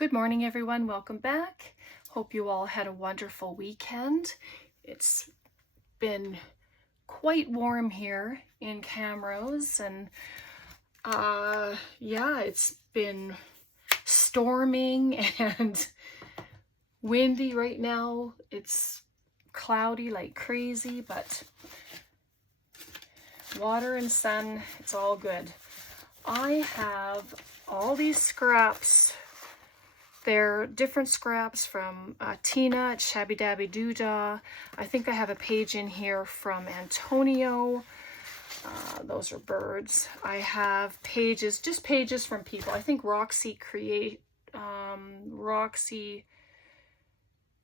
Good morning, everyone. Welcome back. Hope you all had a wonderful weekend. It's been quite warm here in Camrose, and yeah, it's been storming and windy right now. It's cloudy like crazy, but water and sun, it's all good. I have all these scraps. They're different scraps from Tina at Shabby Dabby Doodah. I think I have a page in here from Antonio. Those are birds. I have pages, just pages from people. I think Roxy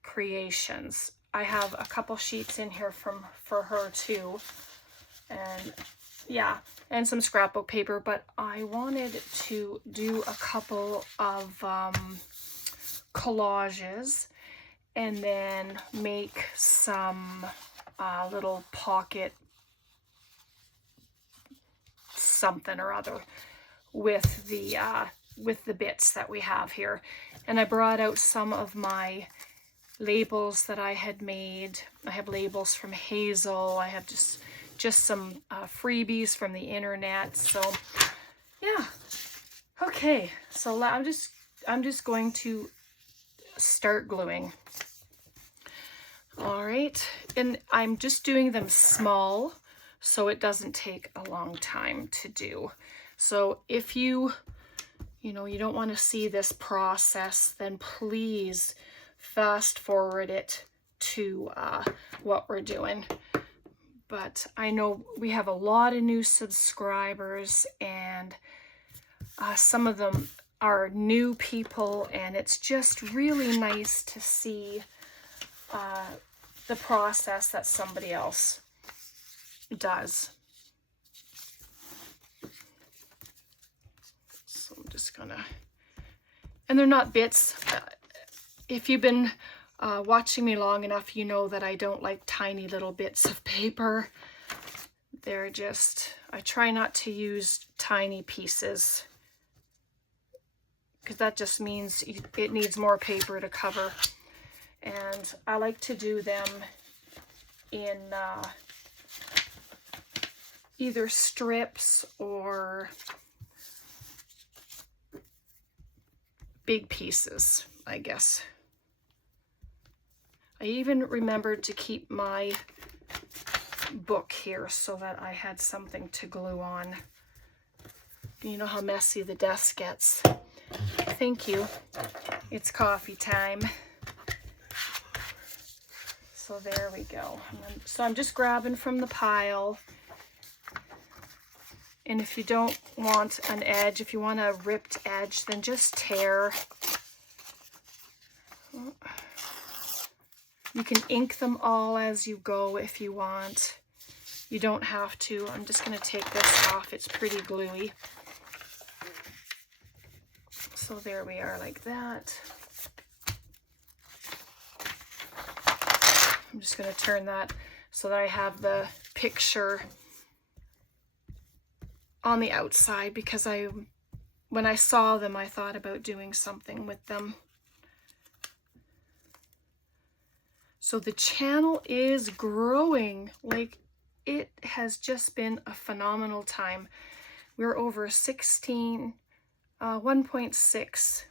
Creations. I have a couple sheets in here for her too. And yeah, and some scrapbook paper, but I wanted to do a couple of collages and then make some little pocket something or other with the bits that we have here. And I brought out some of my labels that I had made. I have labels from Hazel. I have just some freebies from the internet. So yeah, okay, so I'm just going to start gluing. All right, and I'm just doing them small so it doesn't take a long time to do. So if you don't want to see this process, then please fast forward it to what we're doing. But I know we have a lot of new subscribers, and some of them are new people, and it's just really nice to see the process that somebody else does. So I'm just gonna, and they're not bits. If you've been watching me long enough, you know that I don't like tiny little bits of paper. They're just, I try not to use tiny pieces, because that just means it needs more paper to cover. And I like to do them in either strips or big pieces, I guess. I even remembered to keep my book here so that I had something to glue on. You know how messy the desk gets. Thank you. It's coffee time. So there we go. So I'm just grabbing from the pile. And if you don't want an edge, if you want a ripped edge, then just tear. You can ink them all as you go if you want. You don't have to. I'm just going to take this off. It's pretty gluey. So there we are, like that. I'm just going to turn that so that I have the picture on the outside, because when I saw them, I thought about doing something with them. So the channel is growing. Like, it has just been a phenomenal time. We're over 1.6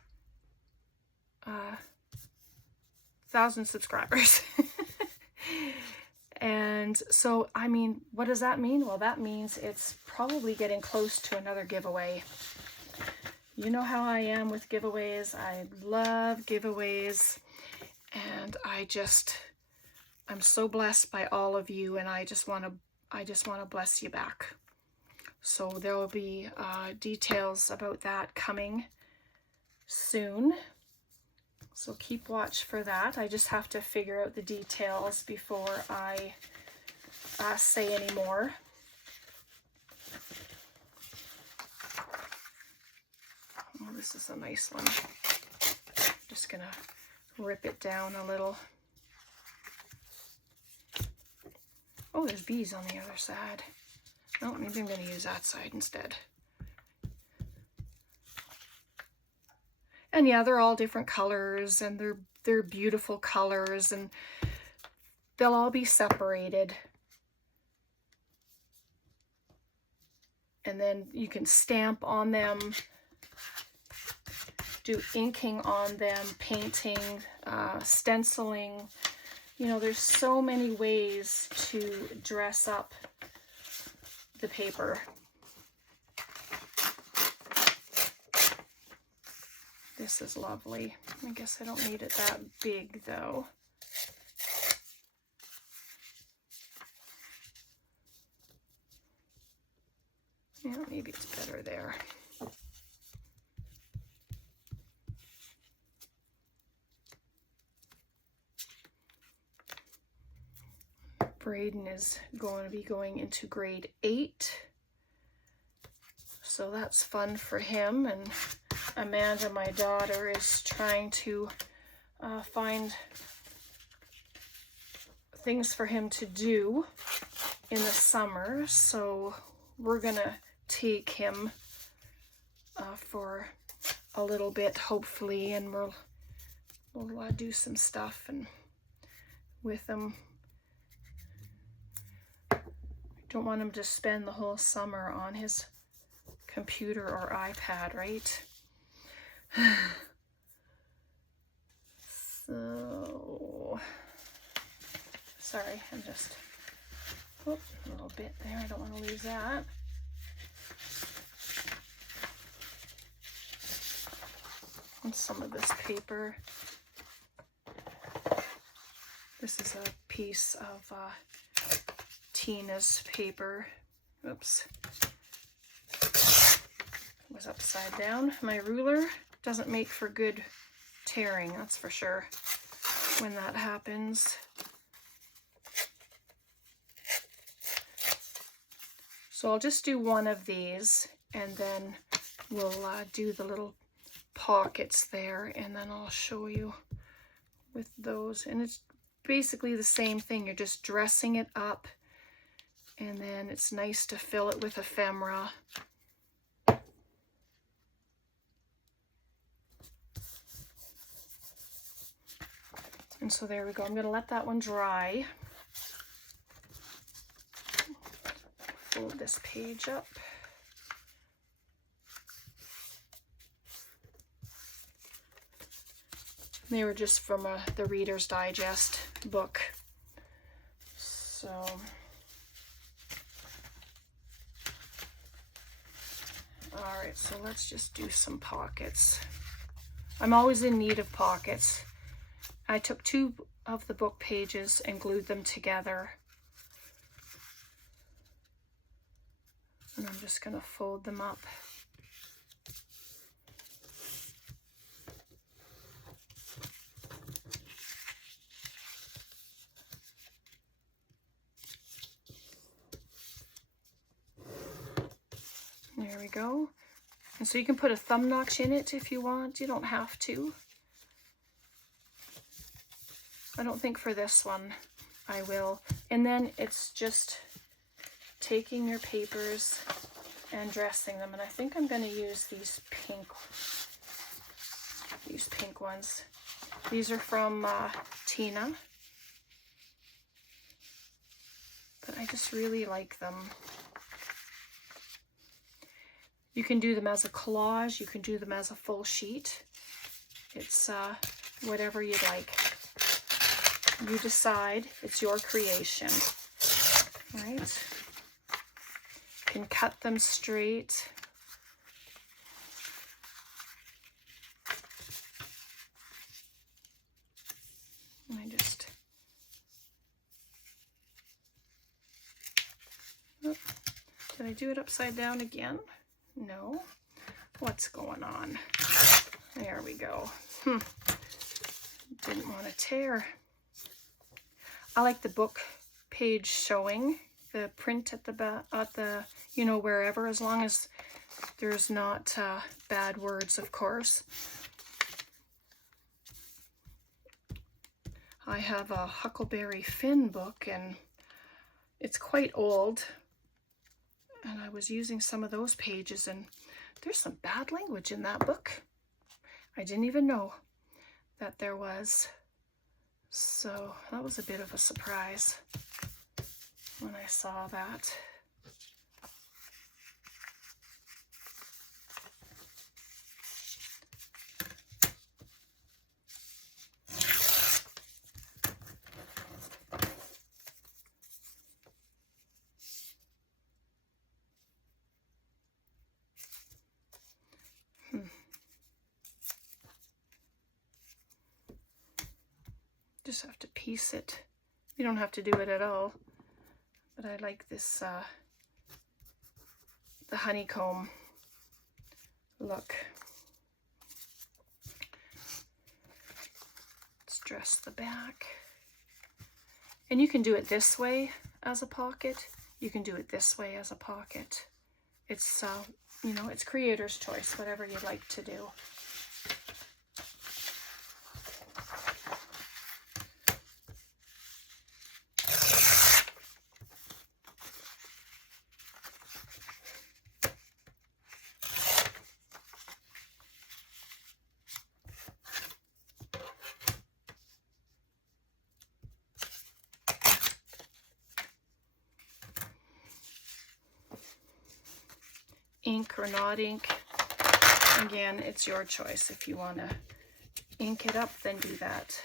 thousand subscribers. And so, I mean, what does that mean? Well, that means it's probably getting close to another giveaway. You know how I am with giveaways. I love giveaways, and I'm so blessed by all of you, and I just want to bless you back. So there will be details about that coming soon. So keep watch for that. I just have to figure out the details before I say any more. Oh, this is a nice one. Just gonna rip it down a little. Oh, there's bees on the other side. Oh, maybe I'm gonna use that side instead. And yeah, they're all different colors, and they're beautiful colors, and they'll all be separated. And then you can stamp on them, do inking on them, painting, stenciling. You know, there's so many ways to dress up the paper. This is lovely. I guess I don't need it that big though. Yeah, maybe it's better there. Braden is going to be going into grade 8. So that's fun for him. And Amanda, my daughter, is trying to find things for him to do in the summer. So we're going to take him for a little bit, hopefully, and we'll do some stuff and with him. Don't want him to spend the whole summer on his computer or iPad, right? So, sorry, I'm just, a little bit there. I don't want to lose that. And some of this paper. This is a piece of Tina's paper. Oops. It was upside down. My ruler doesn't make for good tearing, that's for sure, when that happens. So I'll just do one of these, and then we'll do the little pockets there, and then I'll show you with those. And it's basically the same thing. You're just dressing it up, and then it's nice to fill it with ephemera. And so there we go. I'm going to let that one dry. Fold this page up. They were just from the Reader's Digest book. So, all right, so let's just do some pockets. I'm always in need of pockets. I took 2 of the book pages and glued them together. And I'm just going to fold them up. There we go. And so you can put a thumb notch in it if you want. You don't have to. I don't think for this one I will. And then it's just taking your papers and dressing them. And I think I'm going to use these pink ones. These are from Tina. But I just really like them. You can do them as a collage. You can do them as a full sheet. It's whatever you'd like. You decide. It's your creation. All right? You can cut them straight. And I just... Oh, did I do it upside down again? No. What's going on? There we go. Didn't want to tear. I like the book page showing the print at the back, at the, you know, wherever, as long as there's not bad words, of course. I have a Huckleberry Finn book, and it's quite old. And I was using some of those pages, and there's some bad language in that book. I didn't even know that there was. So that was a bit of a surprise when I saw that. Just have to piece it. You don't have to do it at all, but I like this the honeycomb look. Let's dress the back. And you can do it this way as a pocket. You can do it this way as a pocket. It's you know, it's creator's choice, whatever you'd like to do. Ink or not ink, again, it's your choice. If you want to ink it up, then do that.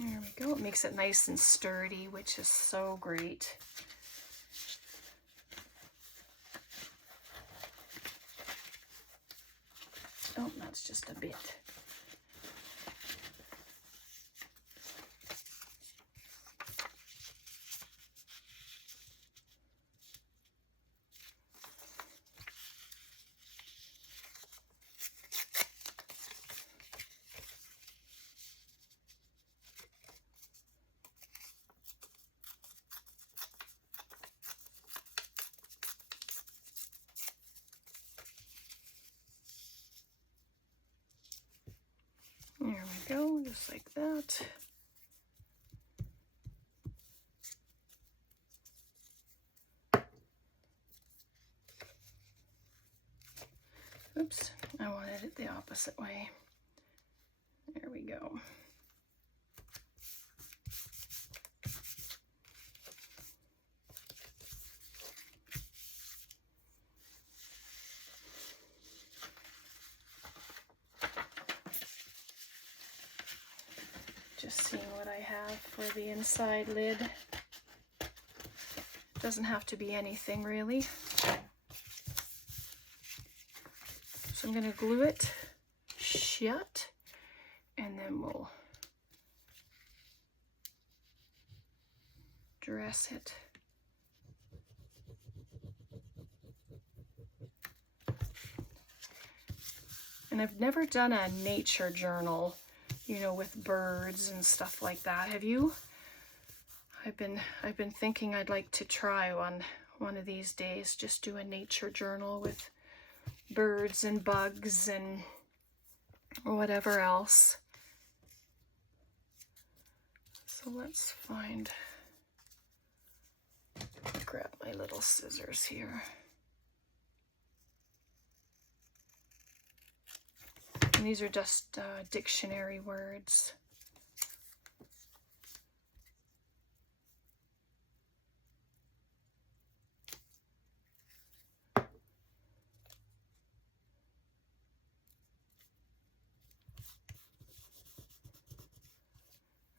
There we go. It makes it nice and sturdy, which is so great. Oh, that's just a bit. There we go, just like that. Oops, I wanted it the opposite way. There we go. Just seeing what I have for the inside lid. Doesn't have to be anything really. So I'm going to glue it shut, and then we'll dress it. And I've never done a nature journal, you know, with birds and stuff like that. Have you? I've been thinking I'd like to try one of these days, just do a nature journal with birds and bugs and whatever else. So let's grab my little scissors here. And these are just dictionary words.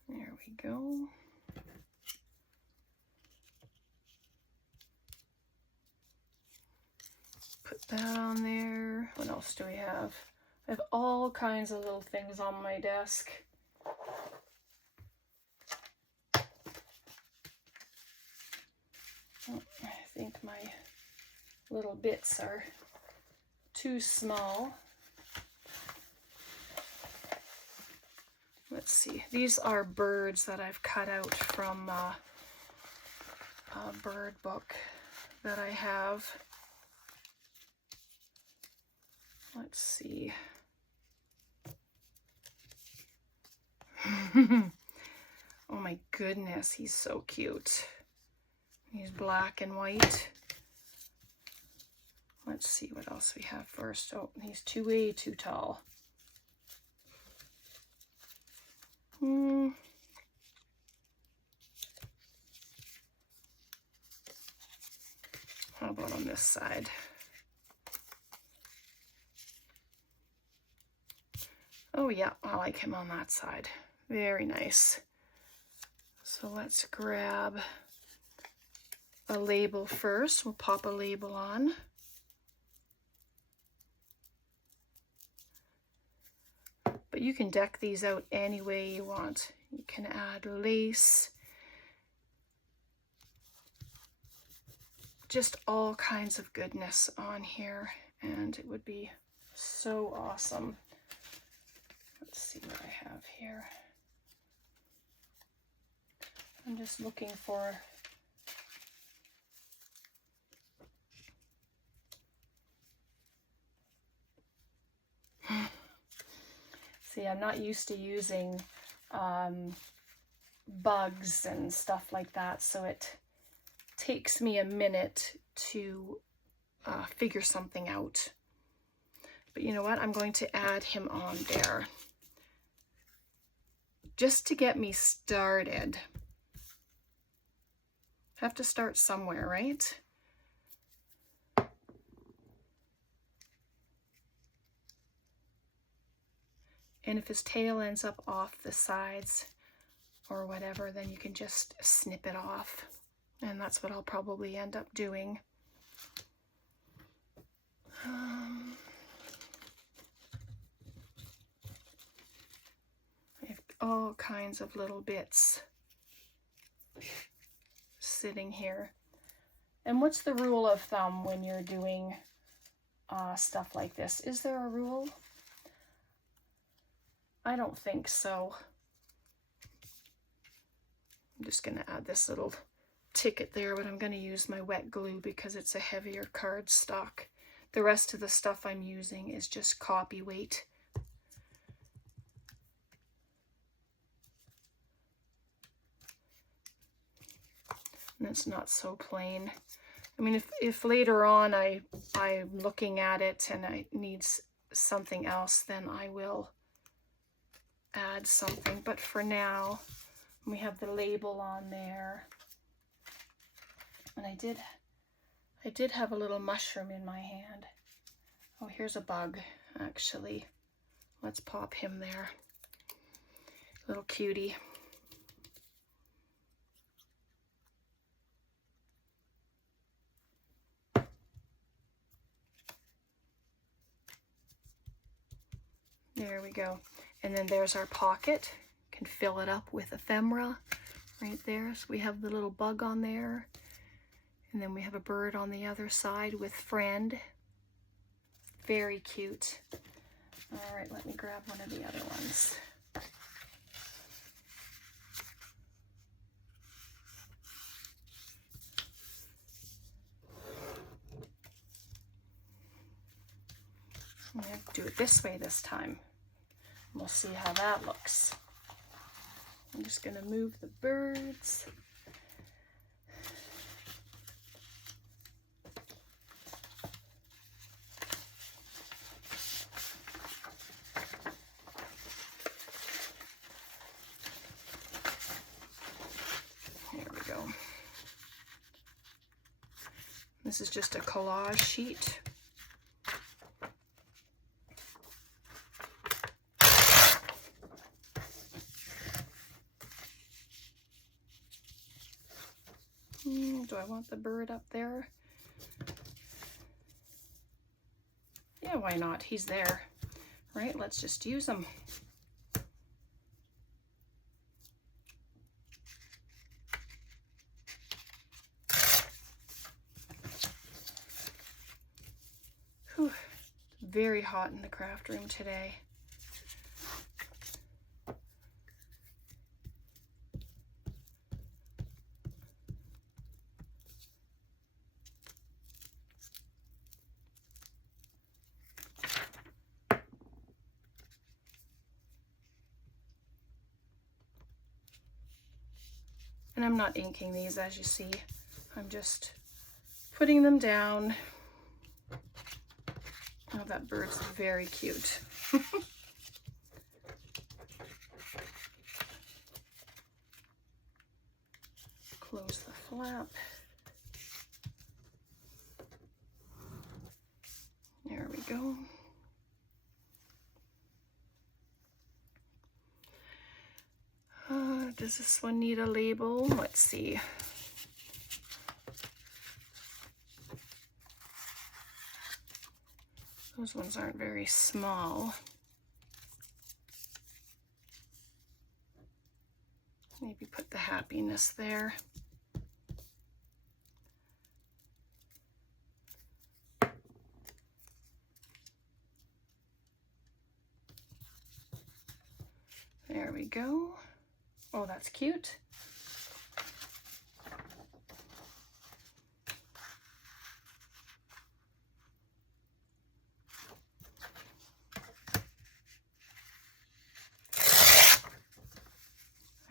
There we go. Put that on there. What else do we have? I have all kinds of little things on my desk. Oh, I think my little bits are too small. see. These are birds that I've cut out from a bird book that I have. Let's see. Oh my goodness, he's so cute. He's black and white. Let's see what else we have first. Oh, he's way too tall. How about on this side? Oh yeah, I like him on that side. Very nice. So let's grab a label first. We'll pop a label on. But you can deck these out any way you want. You can add lace, just all kinds of goodness on here, and it would be so awesome. Let's see what I have here. I'm just looking for see, I'm not used to using bugs and stuff like that, so it takes me a minute to figure something out. But you know what? I'm going to add him on there just to get me started. Have to start somewhere, right? And if his tail ends up off the sides or whatever, then you can just snip it off. And that's what I'll probably end up doing. I have all kinds of little bits sitting here. And what's the rule of thumb when you're doing stuff like this? Is there a rule? I don't think so. I'm just going to add this little ticket there, but I'm going to use my wet glue because it's a heavier cardstock. The rest of the stuff I'm using is just copy weight. And it's not so plain. I mean, if later on I'm looking at it and it needs something else, then I will add something. But for now, we have the label on there. And I did have a little mushroom in my hand. Oh, here's a bug, actually. Let's pop him there. Little cutie. There we go. And then there's our pocket. Can fill it up with ephemera right there. So we have the little bug on there. And then we have a bird on the other side with friend. Very cute. All right, let me grab one of the other ones. I'm going to do it this way this time. We'll see how that looks. I'm just going to move the birds. There we go. This is just a collage sheet. Do I want the bird up there? Yeah, why not? He's there, right? Let's just use him. Whew. Very hot in the craft room today. And I'm not inking these, as you see. I'm just putting them down. Oh, that bird's very cute. Close the flap. There we go. Does this one need a label? Let's see. Those ones aren't very small. Maybe put the happiness there. There we go. Oh, that's cute.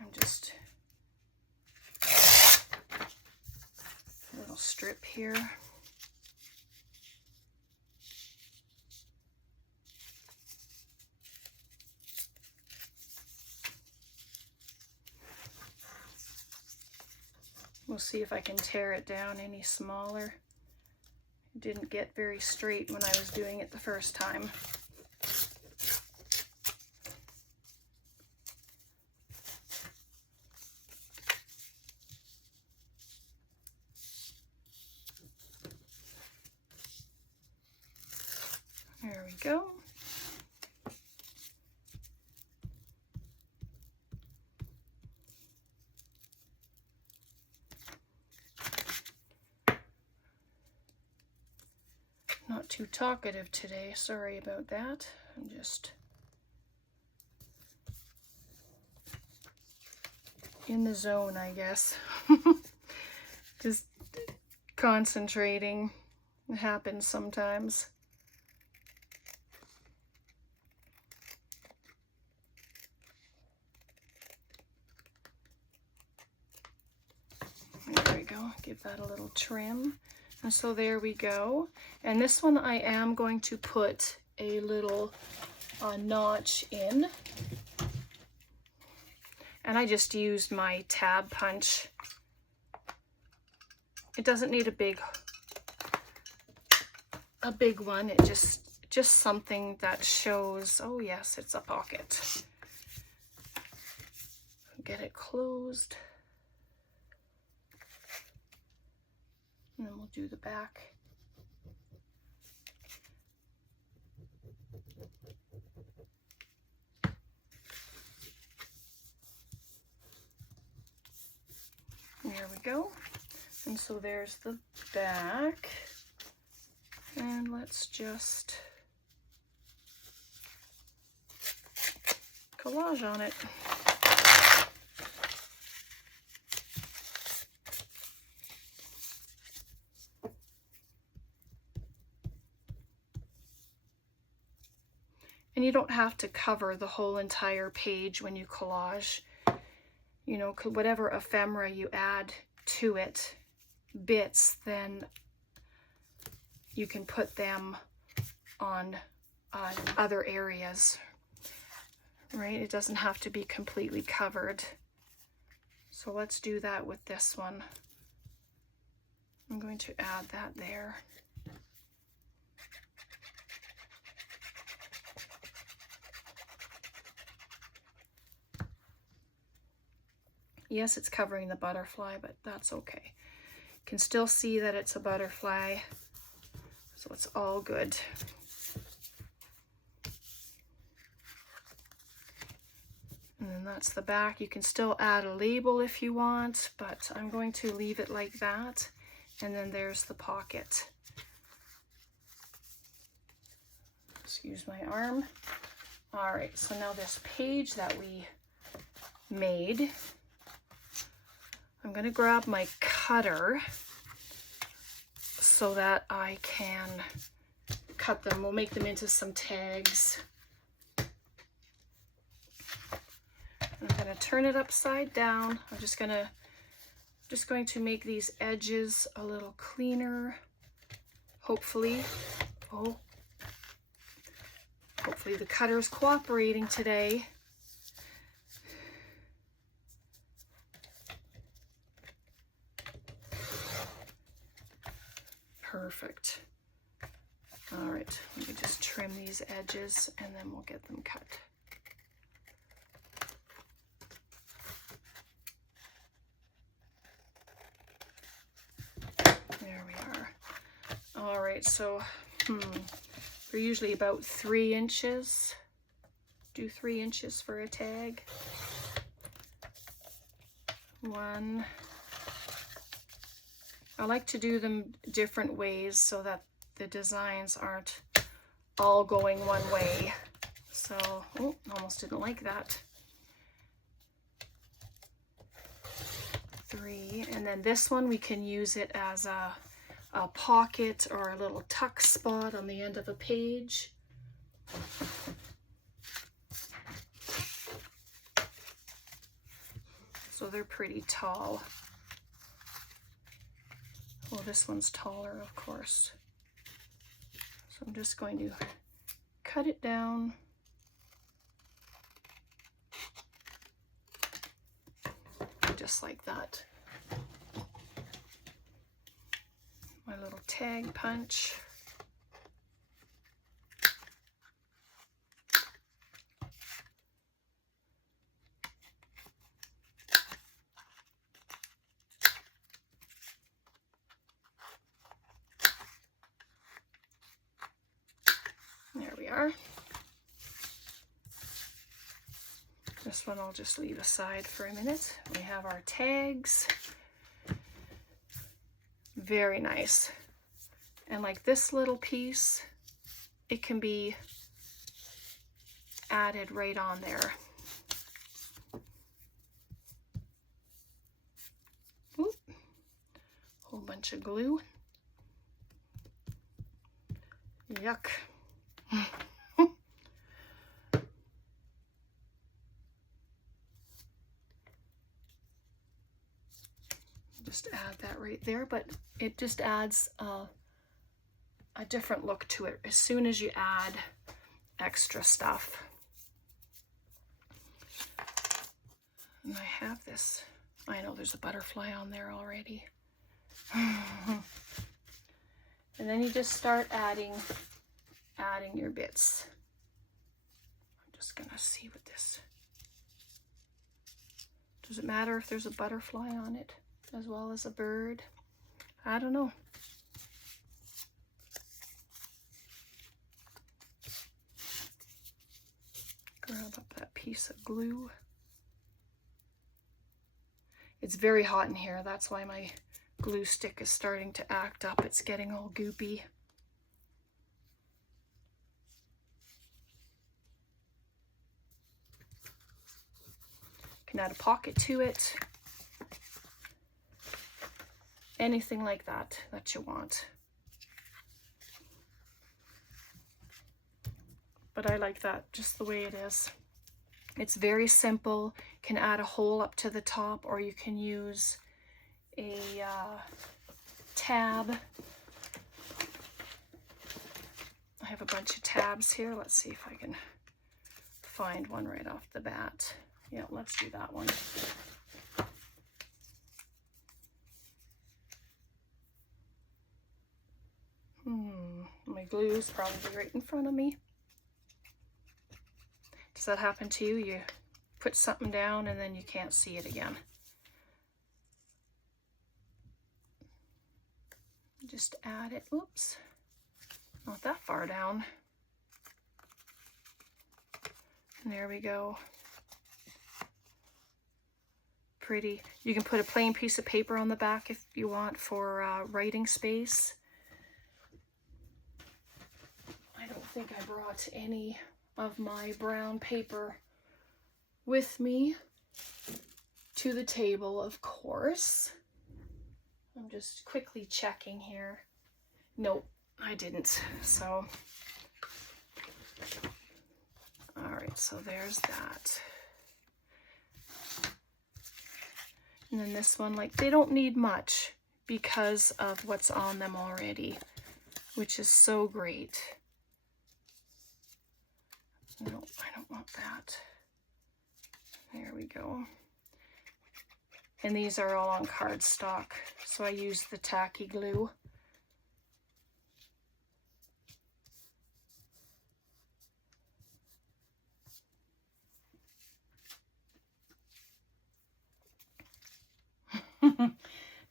I'm just a little strip here. We'll see if I can tear it down any smaller. It didn't get very straight when I was doing it the first time. There we go. Not too talkative today, sorry about that. I'm just in the zone, I guess. Just concentrating. It happens sometimes. There we go, give that a little trim. And so there we go. And this one I am going to put a little notch in. And I just used my tab punch. It doesn't need a big one. It just something that shows, oh yes, it's a pocket. Get it closed. And then we'll do the back. There we go. And so there's the back. And let's just collage on it. And you don't have to cover the whole entire page when you collage. You know, whatever ephemera you add to it, bits, then you can put them on other areas, right? It doesn't have to be completely covered. So let's do that with this one. I'm going to add that there. Yes, it's covering the butterfly, but that's okay. You can still see that it's a butterfly, so it's all good. And then that's the back. You can still add a label if you want, but I'm going to leave it like that. And then there's the pocket. Excuse my arm. All right, so now this page that we made, I'm going to grab my cutter so that I can cut them. We'll make them into some tags. I'm going to turn it upside down. I'm just going to Just going to make these edges a little cleaner, hopefully. Oh, hopefully the cutter's cooperating today. Perfect. All right, let me just trim these edges and then we'll get them cut. There we are. All right, so they're usually about 3 inches. Do 3 inches for a tag. 1. I like to do them different ways so that the designs aren't all going one way. So, oh, almost didn't like that. 3, and then this one we can use it as a pocket or a little tuck spot on the end of a page. So they're pretty tall. Well, this one's taller, of course. So I'm just going to cut it down. Just like that. My little tag punch. There we are. This one I'll just leave aside for a minute. We have our tags. Very nice. And like this little piece, it can be added right on there. Oop. Whole bunch of glue. Yuck. Just add that right there, but it just adds a different look to it as soon as you add extra stuff. And I have this. I know there's a butterfly on there already. And then you just start adding your bits. I'm just gonna see what this. Does it matter if there's a butterfly on it as well as a bird? I don't know. Grab up that piece of glue. It's very hot in here. That's why my glue stick is starting to act up. It's getting all goopy. You can add a pocket to it. Anything like that you want. But I like that just the way it is. It's very simple. You can add a hole up to the top, or you can use a tab. I have a bunch of tabs here. Let's see if I can find one right off the bat. Yeah, let's do that one. My glue is probably right in front of me. Does that happen to you? You put something down and then you can't see it again. Just add it. Oops, not that far down. And there we go. Pretty. You can put a plain piece of paper on the back if you want for writing space. I don't think I brought any of my brown paper with me to the table, of course. I'm just quickly checking here. Nope, I didn't. So, all right, so there's that. And then this one, like, they don't need much because of what's on them already, which is so great. No, I don't want that. There we go. And these are all on cardstock, so I use the tacky glue.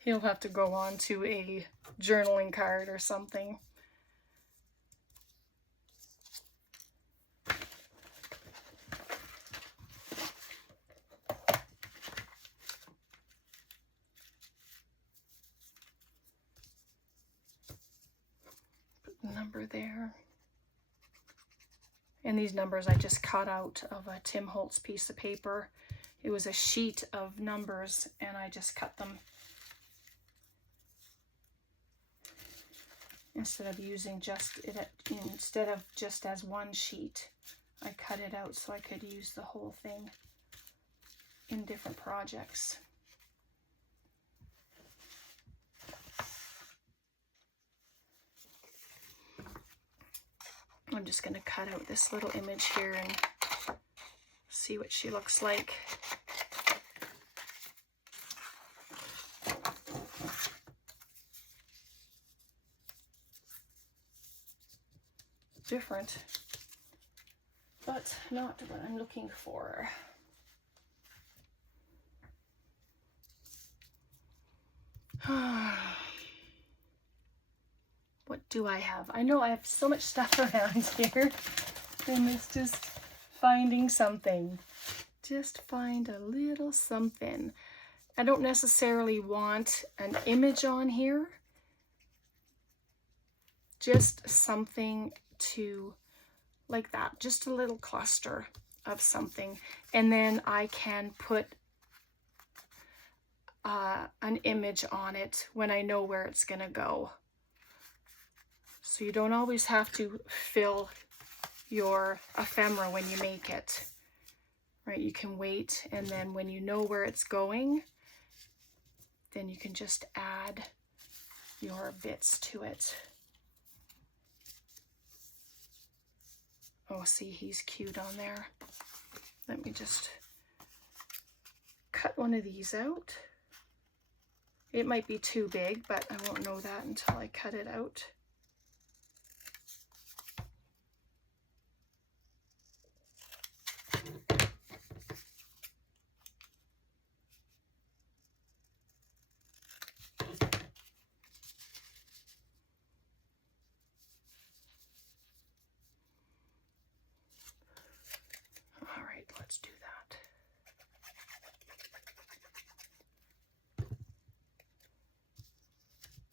He'll have to go on to a journaling card or something. Put the number there. And these numbers I just cut out of a Tim Holtz piece of paper. It was a sheet of numbers and I just cut them. Instead of using instead of just as one sheet, I cut it out so I could use the whole thing in different projects. I'm just going to cut out this little image here and see what she looks like. Different, but not what I'm looking for. What do I have? I know I have so much stuff around here, and it's just finding something. Just find a little something. I don't necessarily want an image on here, just something to, like that, just a little cluster of something, and then I can put an image on it when I know where it's gonna go. So you don't always have to fill your ephemera when you make it, right? You can wait, and then when you know where it's going, then you can just add your bits to it. Oh, see, he's cute on there. Let me just cut one of these out. It might be too big, but I won't know that until I cut it out. All right, let's do that.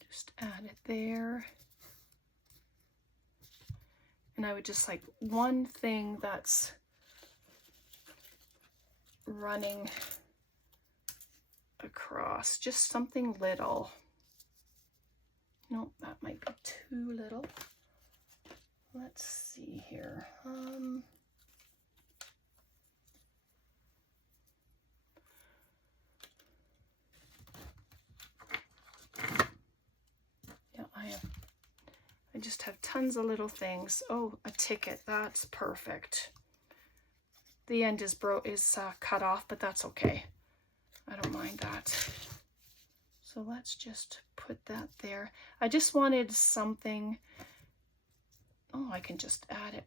Just add it there. And I would just like one thing that's running across, just something little. Nope, that might be too little. Let's see here. Yeah, I just have tons of little things. Oh, a ticket, that's perfect. The end is cut off, but that's okay. I don't mind that. So let's just put that there. I just wanted something. Oh, I can just add it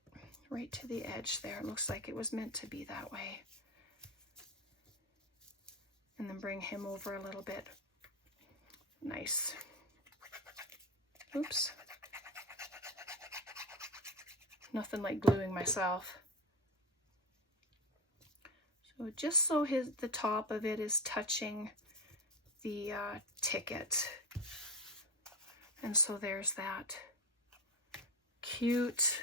right to the edge there. It looks like it was meant to be that way. And then bring him over a little bit. Nice. Oops. Nothing like gluing myself. So just so the top of it is touching the ticket. And so there's that. Cute.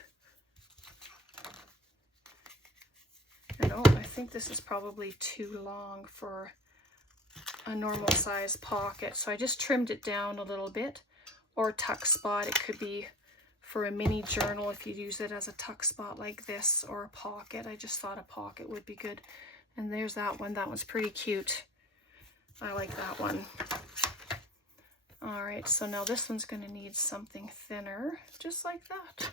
And oh, I think this is probably too long for a normal size pocket. So I just trimmed it down a little bit, or tuck spot. It could be for a mini journal if you use it as a tuck spot like this, or a pocket. I just thought a pocket would be good. And there's that one. That one's pretty cute. I like that one. All right, so now this one's going to need something thinner, just like that.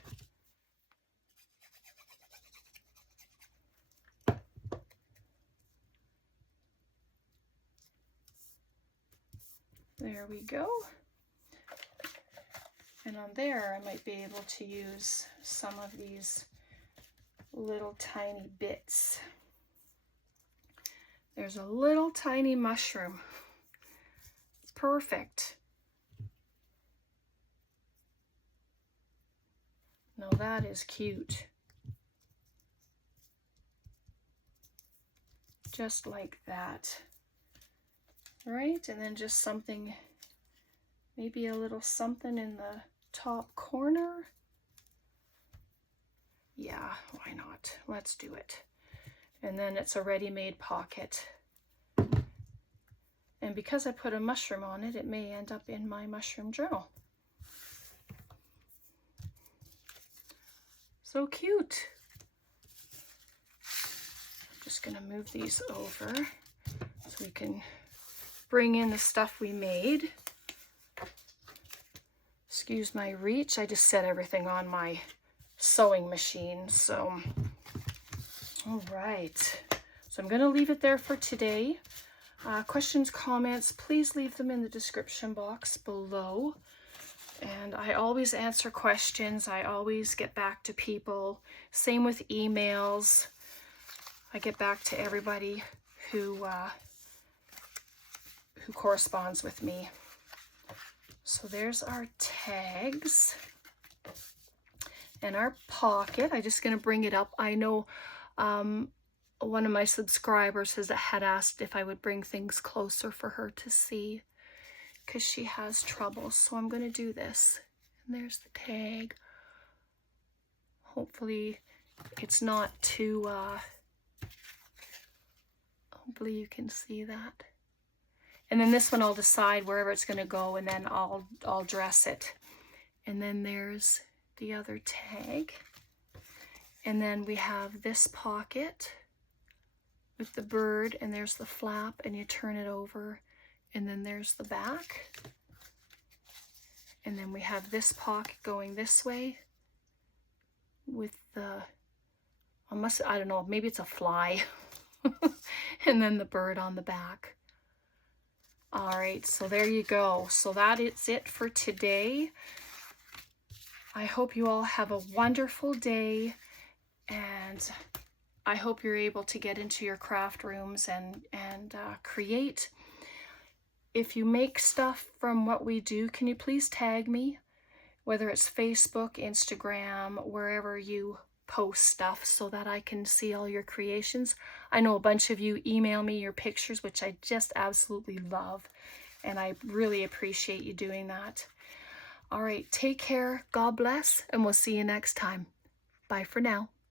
There we go. And on there, I might be able to use some of these little tiny bits. There's a little tiny mushroom. It's perfect. Now that is cute. Just like that. Right? And then just something, maybe a little something in the top corner. Yeah, why not? Let's do it. And then it's a ready-made pocket. And because I put a mushroom on it, it may end up in my mushroom journal. So cute. I'm just gonna move these over so we can bring in the stuff we made. Excuse my reach, I just set everything on my sewing machine, so. All right, so I'm gonna leave it there for today. Questions, comments, please leave them in the description box below. And I always answer questions. I always get back to people. Same with emails. I get back to everybody who corresponds with me. So there's our tags and our pocket. I'm just going to bring it up. I know one of my subscribers had asked if I would bring things closer for her to see, because she has trouble. So I'm going to do this. And there's the tag. Hopefully it's not too, hopefully you can see that. And then this one I'll decide wherever it's going to go, and then I'll dress it. And then there's the other tag. And then we have this pocket with the bird, and there's the flap, and you turn it over. And then there's the back. And then we have this pocket going this way with the, I don't know, maybe it's a fly. And then the bird on the back. All right, so there you go. So that is it for today. I hope you all have a wonderful day, and I hope you're able to get into your craft rooms and create. If you make stuff from what we do, can you please tag me? Whether it's Facebook, Instagram, wherever you post stuff, so that I can see all your creations. I know a bunch of you email me your pictures, which I just absolutely love, and I really appreciate you doing that. All right, take care, God bless, and we'll see you next time. Bye for now.